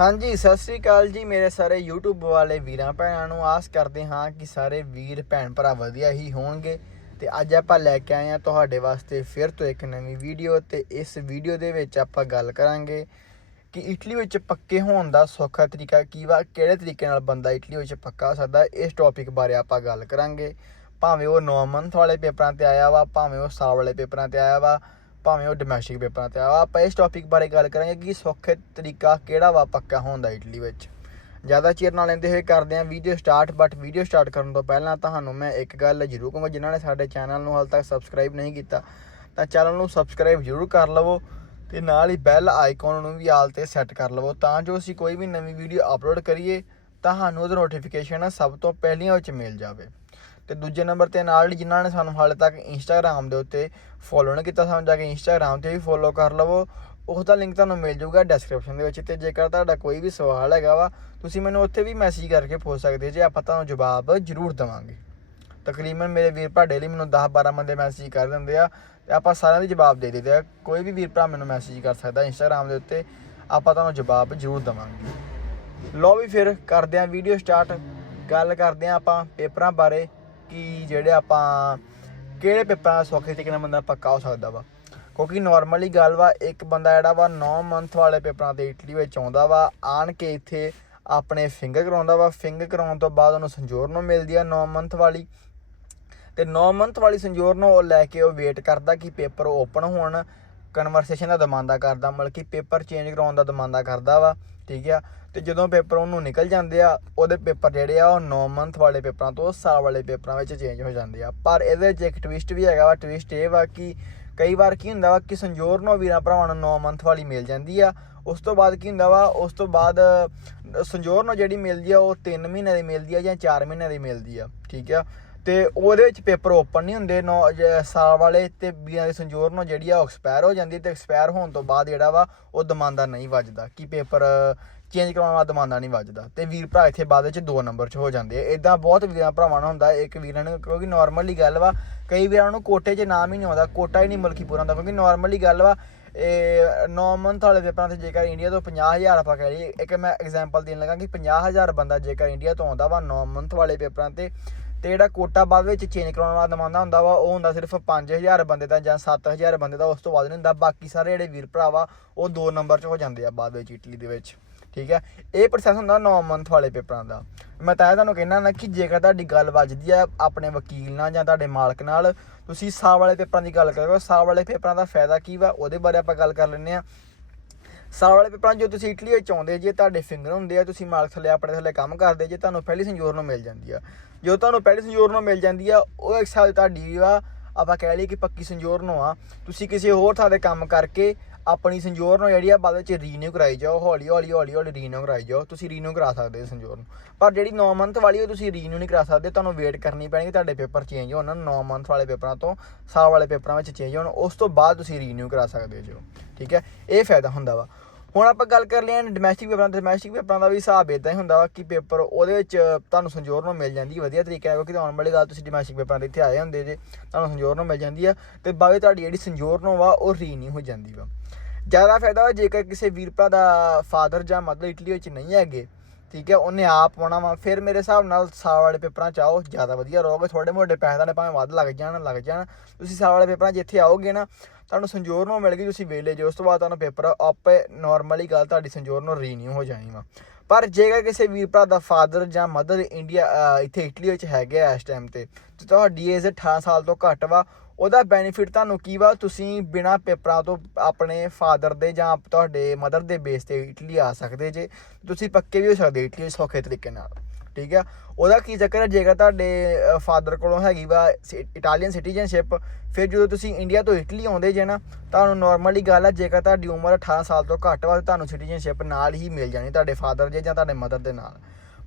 ਹਾਂਜੀ, ਸਤਿ ਸ੍ਰੀ ਅਕਾਲ ਜੀ ਮੇਰੇ ਸਾਰੇ YouTube ਵਾਲੇ ਵੀਰਾਂ ਭੈਣਾਂ ਨੂੰ। ਆਸ ਕਰਦੇ ਹਾਂ ਕਿ ਸਾਰੇ ਵੀਰ, ਭੈਣ ਭਰਾ ਵਧੀਆ ਹੀ ਹੋਣਗੇ। ਤੇ ਅੱਜ ਆਪਾਂ ਲੈ ਕੇ ਆਏ ਹਾਂ ਤੁਹਾਡੇ ਵਾਸਤੇ ਫਿਰ ਤੋਂ ਇੱਕ ਨਵੀਂ ਵੀਡੀਓ ਤੇ ਇਸ ਵੀਡੀਓ ਦੇ ਵਿੱਚ ਆਪਾਂ ਗੱਲ ਕਰਾਂਗੇ ਕਿ ਇਟਲੀ ਵਿੱਚ ਪੱਕੇ ਹੋਣ ਦਾ ਸੌਖਾ ਤਰੀਕਾ ਕੀ ਵਾ, ਕਿਹੜੇ ਤਰੀਕੇ ਨਾਲ ਬੰਦਾ ਇਟਲੀ ਵਿੱਚ ਪੱਕਾ ਹੋ ਸਕਦਾ, ਇਸ ਟੌਪਿਕ ਬਾਰੇ ਆਪਾਂ ਗੱਲ ਕਰਾਂਗੇ। ਭਾਵੇਂ ਉਹ 9 ਮੰਥ ਵਾਲੇ ਪੇਪਰਾਂ ਤੇ ਆਇਆ ਵਾ, ਭਾਵੇਂ ਉਹ ਸਾਲ ਵਾਲੇ ਪੇਪਰਾਂ ਤੇ ਆਇਆ ਵਾ ਭਾਵੇਂ ਉਹ ਡੋਮੈਸਟਿਕ ਪੇਪਰਾਂ ਤੇ ਆ। ਆਪਾਂ ਇਸ ਟੌਪਿਕ ਬਾਰੇ ਗੱਲ ਕਰਾਂਗੇ ਕਿ ਸੌਖੇ ਤਰੀਕਾ ਕਿਹੜਾ ਵਾ ਪੱਕਾ ਹੋਣ ਦਾ ਇਟਲੀ ਵਿੱਚ। ਜ਼ਿਆਦਾ ਚਿਰ ਨਾ ਲੈਂਦੇ ਹੋਏ ਕਰਦੇ ਹਾਂ video start but video start ਕਰਨ ਤੋਂ ਪਹਿਲਾਂ ਤੁਹਾਨੂੰ ਮੈਂ ਇੱਕ ਗੱਲ ਜ਼ਰੂਰ ਕਹਾਂਗਾ, ਜਿਨ੍ਹਾਂ ਨੇ ਸਾਡੇ ਚੈਨਲ ਨੂੰ ਹਾਲ ਤੱਕ ਸਬਸਕ੍ਰਾਈਬ ਨਹੀਂ ਕੀਤਾ, ਤਾਂ ਚੈਨਲ ਨੂੰ ਸਬਸਕ੍ਰਾਈਬ ਜ਼ਰੂਰ ਕਰ ਲਵੋ ਤੇ ਨਾਲ ਹੀ ਬੈਲ ਆਈਕਨ ਨੂੰ ਵੀ ਆਲ ਤੇ ਸੈੱਟ ਕਰ ਲਵੋ, ਤਾਂ ਜੋ ਅਸੀਂ ਕੋਈ ਵੀ ਨਵੀਂ ਵੀਡੀਓ ਅਪਲੋਡ ਕਰੀਏ, ਤੁਹਾਨੂੰ ਉਹਦਾ ਨੋਟੀਫਿਕੇਸ਼ਨ ਸਭ ਤੋਂ ਪਹਿਲੀਆਂ ਵਿੱਚ ਮਿਲ ਜਾਵੇ। ਤੇ ਦੂਜੇ ਨੰਬਰ ਤੇ ਨਾਲ ਜਿਨ੍ਹਾਂ ਨੇ ਸਾਨੂੰ ਹਾਲੇ ਤੱਕ ਇੰਸਟਾਗ੍ਰam ਦੇ ਉੱਤੇ ਫੋਲੋ ਨਹੀਂ ਕੀਤਾ, ਸਾਨੂੰ ਜਾ ਕੇ ਇੰਸਟਾਗ੍ਰam ਤੇ ਵੀ ਫੋਲੋ ਕਰ ਲਵੋ। ਉਸ ਦਾ ਲਿੰਕ ਤੁਹਾਨੂੰ ਮਿਲ ਜਾਊਗਾ ਡਿਸਕ੍ਰਿਪਸ਼ਨ ਦੇ ਵਿੱਚ ਤੇ ਜੇਕਰ ਤੁਹਾਡਾ ਕੋਈ ਵੀ ਸਵਾਲ ਹੈਗਾ ਵਾ, ਤੁਸੀਂ ਮੈਨੂੰ ਉੱਥੇ ਵੀ ਮੈਸੇਜ ਕਰਕੇ ਪੁੱਛ ਸਕਦੇ ਜੇ ਆਪਾਂ ਤੁਹਾਨੂੰ ਜਵਾਬ ਜ਼ਰੂਰ ਦਵਾਂਗੇ। ਤਕਰੀਬਨ ਮੇਰੇ ਵੀਰ ਭਰਾ ਡੇਲੀ ਮੈਨੂੰ 10 12 ਬੰਦੇ ਮੈਸੇਜ ਕਰ ਦਿੰਦੇ ਆ ਤੇ ਆਪਾਂ ਸਾਰਿਆਂ ਦੇ ਜਵਾਬ ਦੇ ਦਿੰਦੇ ਆ। ਕੋਈ ਵੀ ਵੀਰ ਭਰਾ ਮੈਨੂੰ ਮੈਸੇਜ ਕਰ ਸਕਦਾ ਇੰਸਟਾਗ੍ਰam ਦੇ ਉੱਤੇ, ਆਪਾਂ ਤੁਹਾਨੂੰ ਜਵਾਬ ਜ਼ਰੂਰ ਦਵਾਂਗੇ। ਲੋ ਵੀ ਫਿਰ ਕਰਦੇ ਆ ਵੀਡੀਓ ਸਟਾਰਟ ਗੱਲ ਕਰਦੇ ਆ ਆਪਾਂ ਪੇਪਰਾਂ ਬਾਰੇ। ਕਿ ਜਿਹੜੇ ਆਪਾਂ ਕਿਹੜੇ ਪੇਪਰਾਂ ਦਾ ਸੌਖੇ ਤਰੀਕੇ ਨਾਲ ਬੰਦਾ ਪੱਕਾ ਹੋ ਸਕਦਾ ਵਾ। ਕਿਉਂਕਿ ਨਾਰਮਲੀ ਗੱਲ ਵਾ, ਇੱਕ ਬੰਦਾ ਜਿਹੜਾ ਵਾ 9 ਮੰਥ ਵਾਲੇ ਪੇਪਰਾਂ ਤੇ ਇਟਲੀ ਵਿੱਚ ਆਉਂਦਾ ਵਾ, ਆਣ ਕੇ ਇੱਥੇ ਆਪਣੇ ਫਿੰਗਰ ਕਰਾਉਂਦਾ ਵਾ। ਫਿੰਗਰ ਕਰਾਉਣ ਤੋਂ ਬਾਅਦ ਉਹਨੂੰ ਸੰਜੋਰ ਨੂੰ ਮਿਲਦੀ ਆ 9 ਮੰਥ ਵਾਲੀ। ਤੇ 9 ਮੰਥ ਵਾਲੀ ਸੰਜੋਰ ਨੂੰ ਉਹ ਲੈ ਕੇ ਉਹ ਵੇਟ ਕਰਦਾ ਕਿ ਪੇਪਰ ਓਪਨ ਹੋਣ ਕਨਵਰਸੇਸ਼ਨ ਦਾ ਦਮਾਂਦਾ ਕਰਦਾ, ਮਤਲਬ ਕਿ ਪੇਪਰ ਚੇਂਜ ਕਰਾਉਣ ਦਾ ਦਮਾਂਦਾ ਕਰਦਾ ਵਾ, ਠੀਕ ਆ। ਤੇ ਜਦੋਂ ਪੇਪਰ ਉਹਨੂੰ ਨਿਕਲ ਜਾਂਦੇ ਆ, ਉਹਦੇ ਪੇਪਰ ਜਿਹੜੇ ਆ, ਉਹ 9 ਮੰਥ ਵਾਲੇ ਪੇਪਰਾਂ ਤੋਂ ਸਾਲ ਵਾਲੇ ਪੇਪਰਾਂ ਵਿੱਚ ਚੇਂਜ ਹੋ ਜਾਂਦੇ ਆ। ਪਰ ਇਹਦੇ ਵਿੱਚ ਇੱਕ ਟਵਿਸਟ ਵੀ ਹੈਗਾ ਵਾ ਟਵਿਸਟ ਇਹ ਵਾ ਕਿ ਕਈ ਵਾਰ ਕੀ ਹੁੰਦਾ ਵਾ ਕਿ ਸੰਜੋਰ ਨੂੰ ਵੀਰਾਂ ਭਰਾਵਾਂ ਨੂੰ 9 ਮੰਥ ਵਾਲੀ ਮਿਲ ਜਾਂਦੀ ਆ। ਉਸ ਤੋਂ ਬਾਅਦ ਕੀ ਹੁੰਦਾ ਵਾ, ਉਸ ਤੋਂ ਬਾਅਦ ਸੰਜੋਰ ਨੂੰ ਜਿਹੜੀ ਮਿਲਦੀ ਆ, ਉਹ 3 ਮਹੀਨੇ ਦੀ ਮਿਲਦੀ ਆ ਜਾਂ 4 ਮਹੀਨੇ ਦੀ ਮਿਲਦੀ ਆ, ਠੀਕ ਆ? ਤੇ ਉਹਦੇ ਵਿੱਚ ਪੇਪਰ ਓਪਨ ਨਹੀਂ ਹੁੰਦੇ, ਨੌ ਸਾਲ ਵਾਲੇ ਤੇ ਵੀਰਾਂ ਦੇ ਸੰਜੋਰ ਨੂੰ ਜਿਹੜੀ ਆ ਐਕਸਪਾਇਰ ਹੋ ਜਾਂਦੀ ਤੇ ਐਕਸਪਾਇਰ ਹੋਣ ਤੋਂ ਬਾਅਦ ਜਿਹੜਾ ਵਾ ਉਹ ਦਮਾਂਦਾ ਨਹੀਂ ਵੱਜਦਾ, ਕਿ ਪੇਪਰ ਚੇਂਜ ਕਰਾਉਣ ਵਾਲਾ ਦਮਾਂਦਾ ਨਹੀਂ ਵੱਜਦਾ। ਤੇ ਵੀਰ ਭਰਾ ਇੱਥੇ ਬਾਅਦ ਵਿੱਚ ਦੋ ਨੰਬਰ 'ਚ ਹੋ ਜਾਂਦੇ ਆ। ਇਦਾਂ ਬਹੁਤ ਵੀਰਾਂ ਭਰਾਵਾਂ ਨਾਲ ਹੁੰਦਾ, ਇੱਕ ਵੀਰਾਂ ਨੂੰ, ਕਿਉਂਕਿ ਨਾਰਮਲੀ ਗੱਲ ਵਾ, ਕਈ ਵੀਰਾਂ ਨੂੰ ਕੋਟੇ 'ਚ ਨਾਮ ਹੀ ਨਹੀਂ ਆਉਂਦਾ, ਕੋਟਾ ਹੀ ਨਹੀਂ ਮਲਕੀ ਪੂਰਾ ਹੁੰਦਾ ਕਿਉਂਕਿ ਨਾਰਮਲੀ ਗੱਲ ਵਾ, ਇਹ 9 ਮੰਥ ਵਾਲੇ ਪੇਪਰਾਂ ਤੇ ਜੇਕਰ ਇੰਡੀਆ ਤੋਂ 50000 ਆਪਾਂ ਕਹਿ ਲਈਏ, ਇੱਕ ਮੈਂ ਐਗਜ਼ਾਮਪਲ ਦੇਣ ਲੱਗਾ ਕਿ 50000 ਬੰਦਾ ਜੇਕਰ ਇੰਡੀਆ ਤੋਂ ਆਉਂਦਾ ਵਾ 9 ਮੰਥ ਵਾਲੇ ਪੇਪਰਾਂ ਤੇ ਤੇ ਜਿਹੜਾ ਕੋਟਾ ਬਾਅਦ ਵਿੱਚ ਚੇਂਜ ਕਰਾਉਣ ਵਾਲਾ ਦਮਾਂਦਾ ਹੁੰਦਾ ਵਾ, ਉਹ ਹੁੰਦਾ ਸਿਰਫ 5000 ਬੰਦੇ ਦਾ ਜਾਂ 7000 ਬੰਦੇ ਦਾ ਉਸ ਤੋਂ ਬਾਅਦ ਨਹੀਂ ਹੁੰਦਾ, ਬਾਕੀ ਸਾਰੇ ਜਿਹੜੇ ਵੀਰ ਭਰਾ ਵਾ, ਉਹ 2 ਨੰਬਰ 'ਚ ਹੋ ਜਾਂਦੇ ਆ ਬਾਅਦ ਵਿੱਚ ਇਟਲੀ ਦੇ ਵਿੱਚ, ਠੀਕ ਹੈ? ਇਹ ਪ੍ਰੋਸੈਸ ਹੁੰਦਾ 9 ਮੰਥ ਵਾਲੇ ਪੇਪਰਾਂ ਦਾ। ਮੈਂ ਤਾਂ ਇਹ ਤੁਹਾਨੂੰ ਕਹਿਣਾ ਨਾ ਕਿ ਜੇਕਰ ਤੁਹਾਡੀ ਗੱਲ ਵੱਜਦੀ ਆ ਆਪਣੇ ਵਕੀਲ ਨਾਲ ਜਾਂ ਤੁਹਾਡੇ ਮਾਲਕ ਨਾਲ, ਤੁਸੀਂ ਸਾਹ ਵਾਲੇ ਪੇਪਰਾਂ ਦੀ ਗੱਲ ਕਰੋ, ਸਾਹ ਵਾਲੇ ਪੇਪਰਾਂ ਦਾ ਫਾਇਦਾ ਕੀ ਵਾ, ਉਹਦੇ ਬਾਰੇ ਆਪਾਂ ਗੱਲ ਕਰ ਲੈਂਦੇ ਆ ਸਾਲ ਵਾਲੇ ਪੇਪਰਾਂ 'ਚ ਜੋ ਤੁਸੀਂ ਇਟਲੀ ਵਿੱਚ ਆਉਂਦੇ, ਜੇ ਤੁਹਾਡੇ ਫਿੰਗਰ ਹੁੰਦੇ ਆ, ਤੁਸੀਂ ਮਾਲਕ ਥੱਲੇ ਆਪਣੇ ਥੱਲੇ ਕੰਮ ਕਰਦੇ, ਜੇ ਤੁਹਾਨੂੰ ਪਹਿਲੀ ਸੰਜੋਰ ਨੂੰ ਮਿਲ ਜਾਂਦੀ ਆ। ਜੋ ਤੁਹਾਨੂੰ ਪਹਿਲੀ ਸੰਜੋਰ ਨੂੰ ਮਿਲ ਜਾਂਦੀ ਆ, ਉਹ ਇੱਕ ਸਾਲ ਤੁਹਾਡੀ ਵਾ ਆਪਾਂ ਕਹਿ ਲਈਏ ਕਿ ਪੱਕੀ ਸੰਜੋਰ ਨੂੰ ਆ। ਤੁਸੀਂ ਕਿਸੇ ਹੋਰ ਥਾਂ ਤੇ ਕੰਮ ਕਰਕੇ ਆਪਣੀ ਸੰਜੋਰ ਨੂੰ ਜਿਹੜੀ ਆ ਬਾਅਦ ਵਿੱਚ ਰੀਨਿਊ ਕਰਾਈ ਜਾਓ, ਹੌਲੀ ਹੌਲੀ ਹੌਲੀ ਹੌਲੀ ਰੀਨਿਊ ਕਰਾਈ ਜਾਓ, ਤੁਸੀਂ ਰੀਨਿਊ ਕਰਾ ਸਕਦੇ ਹੋ ਸੰਜੋਰ ਨੂੰ। ਪਰ ਜਿਹੜੀ 9 ਮੰਥ ਵਾਲੀ ਉਹ ਤੁਸੀਂ ਰੀਨਿਊ ਨਹੀਂ ਕਰਾ ਸਕਦੇ, ਤੁਹਾਨੂੰ ਵੇਟ ਕਰਨੀ ਪੈਣੀ ਤੁਹਾਡੇ ਪੇਪਰ ਚੇਂਜ ਹੋਣ 9 ਮੰਥ ਵਾਲੇ ਪੇਪਰਾਂ ਤੋਂ ਸਾਲ ਵਾਲੇ ਪੇਪਰਾਂ ਵਿੱਚ ਚੇਂਜ ਹੋਣ, ਉਸ ਤੋਂ ਬਾਅਦ ਤੁਸੀਂ ਰੀਨਿਊ ਕਰਾ ਸਕਦੇ ਜੋ ਠੀਕ ਹੈ? ਇਹ ਫਾਇਦਾ ਹੁੰਦਾ ਵਾ। ਹੁਣ ਆਪਾਂ ਗੱਲ ਕਰ ਲਿਆ ਡੋਮੈਸਟਿਕ ਪੇਪਰਾਂ ਤੇ ਡੋਮੈਸਟਿਕ ਪੇਪਰਾਂ ਦਾ ਵੀ ਹਿਸਾਬ ਇਦਾਂ ਹੀ ਹੁੰਦਾ ਵਾ ਕਿ ਪੇਪਰ ਉਹਦੇ ਵਿੱਚ ਤੁਹਾਨੂੰ ਸੰਜੋਰ ਨੂੰ ਮਿਲ ਜਾਂਦੀ, ਵਧੀਆ ਤਰੀਕੇ ਨਾਲ, ਕਿਉਂਕਿ ਆਉਣ ਵਾਲੀ ਗੱਲ ਤੁਸੀਂ ਡੋਮੈਸਟਿਕ ਪੇਪਰਾਂ ਦੇ ਇੱਥੇ ਆਏ ਹੁੰਦੇ ਜੇ, ਤੁਹਾਨੂੰ ਸੰਜੋਰ ਨੂੰ ਮਿਲ ਜਾਂਦੀ ਆ ਤੇ ਬਾਅਦ ਤੁਹਾਡੀ ਜਿਹੜੀ ਸੰਜੋਰ ਨੂੰ ਵਾ ਉਹ ਰੀ ਨਹੀਂ ਹੋ ਜਾਂਦੀ ਵਾ। ਜ਼ਿਆਦਾ ਫਾਇਦਾ ਵਾ ਜੇਕਰ ਕਿਸੇ ਵੀਰ ਭਰਾ ਦਾ ਫਾਦਰ ਜਾਂ ਮਦਰ ਇਟਲੀ ਵਿੱਚ ਨਹੀਂ ਹੈਗੇ ਠੀਕ ਹੈ, ਉਹਨੇ ਆਪ ਪਾਉਣਾ ਵਾ। ਫਿਰ ਮੇਰੇ ਹਿਸਾਬ ਨਾਲ ਸਾਲ ਵਾਲੇ ਪੇਪਰਾਂ ਚ ਆਓ, ਜ਼ਿਆਦਾ ਵਧੀਆ ਰਹੋਗੇ। ਥੋੜੇ ਮੋਟੇ ਪੈਸੇ ਤਾਂ ਭਾਵੇਂ ਵੱਧ ਲੱਗ ਜਾਣ ਲੱਗ ਜਾਣ। ਤੁਸੀਂ ਸਾਲ ਵਾਲੇ ਪੇਪਰਾਂ 'ਚ ਇੱਥੇ ਆਓਗੇ ਨਾ, ਤੁਹਾਨੂੰ ਸੰਜੋਰ ਨੂੰ ਮਿਲ ਗਈ, ਤੁਸੀਂ ਵੇਲੇ ਜੇ, ਉਸ ਤੋਂ ਬਾਅਦ ਤੁਹਾਨੂੰ ਪੇਪਰ ਆਪੇ ਨਾਰਮਲੀ ਗੱਲ, ਤੁਹਾਡੀ ਸੰਜੋਰ ਨੂੰ ਰੀਨਿਊ ਹੋ ਜਾਣੀ ਵਾ। ਪਰ ਜੇਕਰ ਕਿਸੇ ਵੀਰ ਭਰਾ ਦਾ ਫਾਦਰ ਜਾਂ ਮਦਰ ਇੰਡੀਆ ਇੱਥੇ ਇਟਲੀ ਵਿੱਚ ਹੈਗੇ ਆ ਇਸ ਟਾਈਮ ਤੇ ਤੇ ਤੁਹਾਡੀ ਏਜ 18 ਸਾਲ ਤੋਂ ਘੱਟ ਵਾ ਉਹਦਾ ਬੈਨੀਫਿਟ ਤੁਹਾਨੂੰ ਕੀ ਵਾ? ਤੁਸੀਂ ਬਿਨਾ ਪੇਪਰਾਂ ਤੋਂ ਆਪਣੇ ਫਾਦਰ ਦੇ ਜਾਂ ਤੁਹਾਡੇ ਮਦਰ ਦੇ ਬੇਸ ਤੇ ਇਟਲੀ ਆ ਸਕਦੇ ਜੇ। ਤੁਸੀਂ ਪੱਕੇ ਵੀ ਹੋ ਸਕਦੇ ਇਟਲੀ ਸੌਖੇ ਤਰੀਕੇ ਨਾਲ। ਠੀਕ ਆ? ਉਹਦਾ ਕੀ ਚੱਕਰ ਹੈ ਜੇਕਰ ਤੁਹਾਡੇ ਫਾਦਰ ਕੋਲੋਂ ਹੈਗੀ ਵਾ ਇਟਾਲੀਅਨ ਸਿਟੀਜ਼ਨਸ਼ਿਪ ਫਿਰ ਜਦੋਂ ਤੁਸੀਂ ਇੰਡੀਆ ਤੋਂ ਇਟਲੀ ਆਉਂਦੇ ਜੇ ਨਾ, ਤੁਹਾਨੂੰ ਨਾਰਮਲੀ ਗੱਲ ਹੈ ਜੇਕਰ ਤੁਹਾਡੀ ਉਮਰ 18 ਸਾਲ ਤੋਂ ਘੱਟ ਵਾ ਤੁਹਾਨੂੰ ਸਿਟੀਜ਼ਨਸ਼ਿਪ ਨਾਲ ਹੀ ਮਿਲ ਜਾਣੀ ਤੁਹਾਡੇ ਫਾਦਰ ਜੇ ਜਾਂ ਤੁਹਾਡੇ ਮਦਰ ਦੇ ਨਾਲ।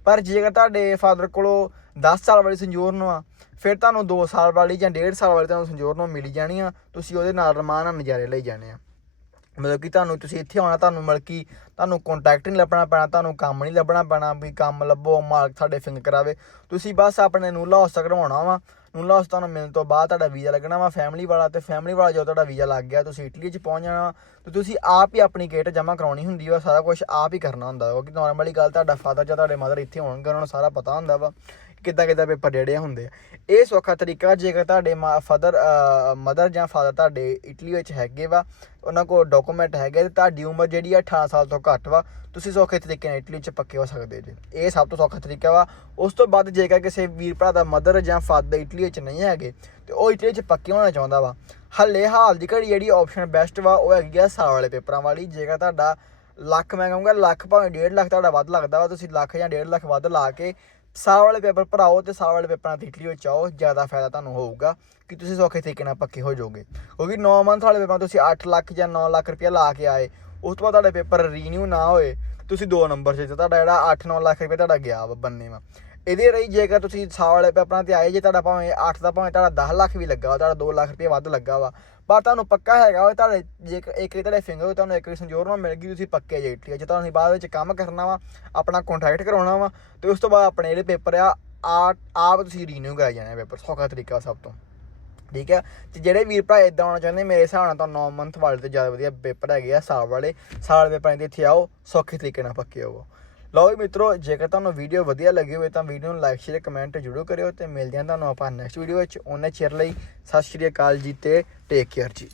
ਪਰ ਜੇਕਰ ਤੁਹਾਡੇ ਫਾਦਰ ਕੋਲੋਂ 10 ਸਾਲ ਵਾਲੀ ਸੰਜੋਰ ਨੂੰ ਆ, ਫਿਰ ਤੁਹਾਨੂੰ 2 ਸਾਲ ਵਾਲੀ ਜਾਂ 1.5 ਸਾਲ ਵਾਲੀ ਤੁਹਾਨੂੰ ਸੰਜੋਰ ਨੂੰ ਮਿਲੀ ਜਾਣੀ ਆ। ਤੁਸੀਂ ਉਹਦੇ ਨਾਲ ਰਮਾਨ ਨਾਲ ਨਜ਼ਾਰੇ ਲਈ ਜਾਣੇ ਆ। ਮਤਲਬ ਕਿ ਤੁਹਾਨੂੰ ਤੁਸੀਂ ਇੱਥੇ ਆਉਣਾ, ਤੁਹਾਨੂੰ ਮਤਲਬ ਕਿ ਤੁਹਾਨੂੰ ਕੰਟੈਕਟ ਨਹੀਂ ਲੱਭਣਾ ਪੈਣਾ, ਤੁਹਾਨੂੰ ਕੰਮ ਨਹੀਂ ਲੱਭਣਾ ਪੈਣਾ ਵੀ ਕੰਮ ਲੱਭੋ, ਮਾਲਕ ਤੁਹਾਡੇ ਫਿੰਗ ਕਰਾਵੇ। ਤੁਸੀਂ ਬਸ ਆਪਣੇ ਨੂਲਾ ਹੌਸਾ ਕਢਵਾਉਣਾ ਵਾ। ਨੂਲਾ ਉਸਤਾਦ ਨੂੰ ਮਿਲਣ ਤੋਂ ਬਾਅਦ ਤੁਹਾਡਾ ਵੀਜ਼ਾ ਲੱਗਣਾ ਵਾ ਫੈਮਿਲੀ ਵਾਲਾ ਤੇ ਫੈਮਿਲੀ ਵਾਲਾ ਜਦੋਂ ਤੁਹਾਡਾ ਵੀਜ਼ਾ ਲੱਗ ਗਿਆ, ਤੁਸੀਂ ਇਟਲੀ 'ਚ ਪਹੁੰਚ ਜਾਣਾ ਤੇ ਤੁਸੀਂ ਆਪ ਹੀ ਆਪਣੀ ਗੇਟ ਜਮ੍ਹਾਂ ਕਰਾਉਣੀ ਹੁੰਦੀ ਵਾ, ਸਾਰਾ ਕੁਝ ਆਪ ਹੀ ਕਰਨਾ ਹੁੰਦਾ ਵਾ, ਕਿਉਂਕਿ ਨਾਰਮਲੀ ਗੱਲ ਤੁਹਾਡਾ ਫਾਦਰ ਜਾਂ ਤੁਹਾਡੇ ਮਦਰ ਇੱਥੇ ਹੋਣਗੇ, ਉਹਨਾਂ ਨੂੰ ਸਾਰਾ ਪਤਾ ਹੁੰਦਾ ਵਾ। ਕਿੱਦਾਂ ਕਿੱਦਾਂ ਪੇਪਰ ਜਿਹੜੇ ਹੁੰਦੇ ਆ। ਇਹ ਸੌਖਾ ਤਰੀਕਾ ਜੇਕਰ ਤੁਹਾਡੇ ਫਾਦਰ ਮਦਰ ਜਾਂ ਫਾਦਰ ਤੁਹਾਡੇ ਇਟਲੀ ਵਿੱਚ ਹੈਗੇ ਵਾ, ਉਹਨਾਂ ਕੋਲ ਡਾਕੂਮੈਂਟ ਹੈਗੇ ਤੇ ਤੁਹਾਡੀ ਉਮਰ ਜਿਹੜੀ ਆ 18 ਸਾਲ ਤੋਂ ਘੱਟ ਵਾ, ਤੁਸੀਂ ਸੌਖੇ ਤਰੀਕੇ ਨਾਲ ਇਟਲੀ 'ਚ ਪੱਕੇ ਹੋ ਸਕਦੇ ਜੇ। ਇਹ ਸਭ ਤੋਂ ਸੌਖਾ ਤਰੀਕਾ ਵਾ। ਉਸ ਤੋਂ ਬਾਅਦ ਜੇਕਰ ਕਿਸੇ ਵੀਰ ਭਰਾ ਦਾ ਮਦਰ ਜਾਂ ਫਾਦਰ ਇਟਲੀ ਵਿੱਚ ਨਹੀਂ ਹੈਗੇ, ਤੇ ਉਹ ਇਟਲੀ 'ਚ ਪੱਕੇ ਹੋਣਾ ਚਾਹੁੰਦਾ ਵਾ। ਹੱਲੇ ਹਾਲ ਦੀ ਘੜੀ ਜਿਹੜੀ ਆਪਸ਼ਨ ਬੈਸਟ ਵਾ, ਉਹ ਹੈਗੀ ਆ ਸਾਲ ਵਾਲੇ ਪੇਪਰਾਂ ਵਾਲੀ। ਜੇਕਰ ਤੁਹਾਡਾ ਲੱਖ, ਮੈਂ ਕਹੂੰਗਾ ਲੱਖ ਭਾਵੇਂ 1.5 ਲੱਖ ਤੁਹਾਡਾ ਵੱਧ ਲੱਗਦਾ ਵਾ, ਤੁਸੀਂ ਲੱਖ ਜਾਂ 1.5 ਲੱਖ ਵੱਧ ਲਾ ਕੇ ਸਾਹ ਵਾਲੇ ਪੇਪਰ ਭਰਾਓ ਤੇ ਸਾਹ ਵਾਲੇ ਪੇਪਰਾਂ ਦੀ ਇਟਲੀ ਵਿੱਚ ਆਓ, ਜ਼ਿਆਦਾ ਫਾਇਦਾ ਤੁਹਾਨੂੰ ਹੋਊਗਾ ਕਿ ਤੁਸੀਂ ਸੌਖੇ ਤਰੀਕੇ ਨਾਲ ਪੱਕੇ ਹੋ ਜਾਓਗੇ। ਕਿਉਂਕਿ 9 ਮੰਥ ਵਾਲੇ ਪੇਪਰਾਂ ਤੁਸੀਂ 8 ਲੱਖ ਜਾਂ 9 ਲੱਖ ਰੁਪਇਆ ਲਾ ਕੇ ਆਏ, ਉਸ ਤੋਂ ਬਾਅਦ ਤੁਹਾਡੇ ਪੇਪਰ ਰੀਨਿਊ ਨਾ ਹੋਏ, ਤੁਸੀਂ 2 ਨੰਬਰ 'ਚ ਤੁਹਾਡਾ ਜਿਹੜਾ 8-9 ਲੱਖ ਰੁਪਇਆ ਤੁਹਾਡਾ ਗਿਆ ਵਾ ਬੰਨੇ ਵਾ ਇਹਦੇ ਰਹੀ ਜੇਕਰ ਤੁਸੀਂ ਸਾਲ ਵਾਲੇ ਪੇਪਰਾਂ ਤੇ ਆਏ, ਜੇ ਤੁਹਾਡਾ ਭਾਵੇਂ 8 ਦਾ, ਭਾਵੇਂ ਤੁਹਾਡਾ 10 ਲੱਖ ਵੀ ਲੱਗਾ ਵਾ, ਤੁਹਾਡਾ 2 ਲੱਖ ਰੁਪਇਆ ਵੱਧ ਲੱਗਾ ਵਾ, ਪਰ ਤੁਹਾਨੂੰ ਪੱਕਾ ਹੈਗਾ ਵਾ, ਤੁਹਾਡੇ ਜੇ ਇੱਕ ਵਾਰੀ ਤੁਹਾਡੇ ਫਿੰਗਰ ਤੁਹਾਨੂੰ ਇੱਕ ਵਾਰੀ ਸੰਜੋਰ ਨਾਲ ਮਿਲ ਗਈ, ਤੁਸੀਂ ਪੱਕੇ ਜੇ ਇਟਲੀ ਜੇ ਤੁਹਾਨੂੰ ਬਾਅਦ ਵਿੱਚ ਕੰਮ ਕਰਨਾ ਵਾ, ਆਪਣਾ ਕੰਟਰੈਕਟ ਕਰਾਉਣਾ ਵਾ, ਤੇ ਉਸ ਤੋਂ ਬਾਅਦ ਆਪਣੇ ਜਿਹੜੇ ਪੇਪਰ ਆ ਆ- ਆਪ ਤੁਸੀਂ ਰੀਨਿਊ ਕਰਾਈ ਜਾਣਾ ਪੇਪਰ ਸੌਖਾ ਤਰੀਕਾ ਵਾ ਸਭ ਤੋਂ, ਠੀਕ ਹੈ ਤੇ ਜਿਹੜੇ ਵੀਰ ਭਰਾ ਇਦਾਂ ਆਉਣਾ ਚਾਹੁੰਦੇ, ਮੇਰੇ ਹਿਸਾਬ ਨਾਲ ਤਾਂ 9 ਮੰਥ ਵਾਲੇ ਤੇ ਜ਼ਿਆਦਾ ਵਧੀਆ ਪੇਪਰ ਹੈਗੇ ਆ, ਸਾਲ ਵਾਲੇ, ਸਾਲ ਪੇਪਰਾਂ ਦੇ ਇੱਥੇ ਆਓ, ਸੌਖੇ ਤਰੀਕੇ ਨਾਲ ਪੱਕੇ ਹੋਵੋ। ਲਓ ਜੀ ਮਿੱਤਰੋ, ਜੇਕਰ ਤੁਹਾਨੂੰ ਵੀਡੀਓ ਵਧੀਆ ਲੱਗੀ ਹੋਵੇ ਤਾਂ ਵੀਡੀਓ ਨੂੰ ਲਾਈਕ ਸ਼ੇਅਰ ਕਮੈਂਟ ਜ਼ਰੂਰ ਕਰਿਓ ਤੇ ਮਿਲਦੇ ਹਾਂ ਤੁਹਾਨੂੰ ਆਪਾਂ ਨੈਕਸਟ ਵੀਡੀਓ ਵਿੱਚ। ਉਹਨੇ ਚਿਰ ਲਈ ਸਤਿ ਸ਼੍ਰੀ ਅਕਾਲ ਜੀ ਤੇ ਟੇਕ ਕੇਅਰ ਜੀ।